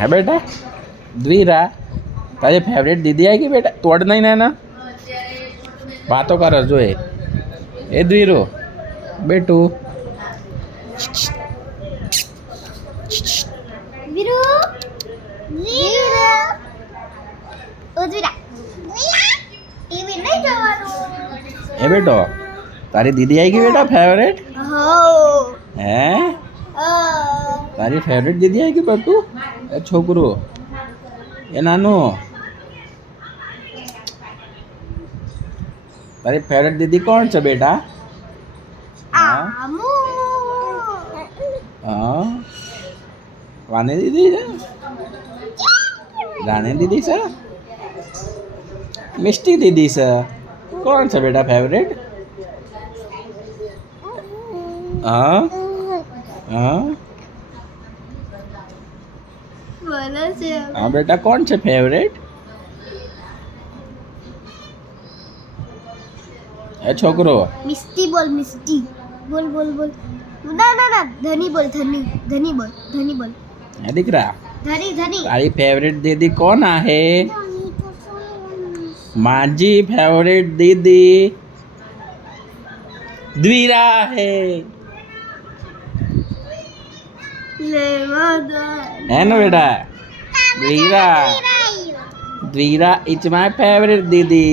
है बेटा द्वीरा तारी फेवरेट दीदी आएगी बेटा तोड़ नहीं ना बातों कर जो है ए द्वीरो बेटू वीरू वीरू ओ द्वीरा टीवी नहीं જોવાનું ए बेटो तारी दीदी आएगी बेटा फेवरेट हो हैं तारी फेवरेट दीदी आएगी बेटू ए छोकरू ए नानू तारी फेवरेट दीदी कौन है बेटा आमू हाँ वाने दीदी છે રાણી दीदी છે मिष्टी दीदी છે कौन છે बेटा फेवरेट हाँ हाँ બોલો છે हाँ बेटा कौन છે फेवरेट ए छोकरो મિસ્ટી બોલ મિસ્ટી બોલ બોલ બોલ ના ના ના ધની બોલ ધની ધની બોલ ए દીકરા ધની ધની તારી फेवरेट दीदी कौन आहे माझी फेवरेट दीदी द्वीरा है है ना बेटा द्वीरा द्वीरा इज माय फेवरेट दीदी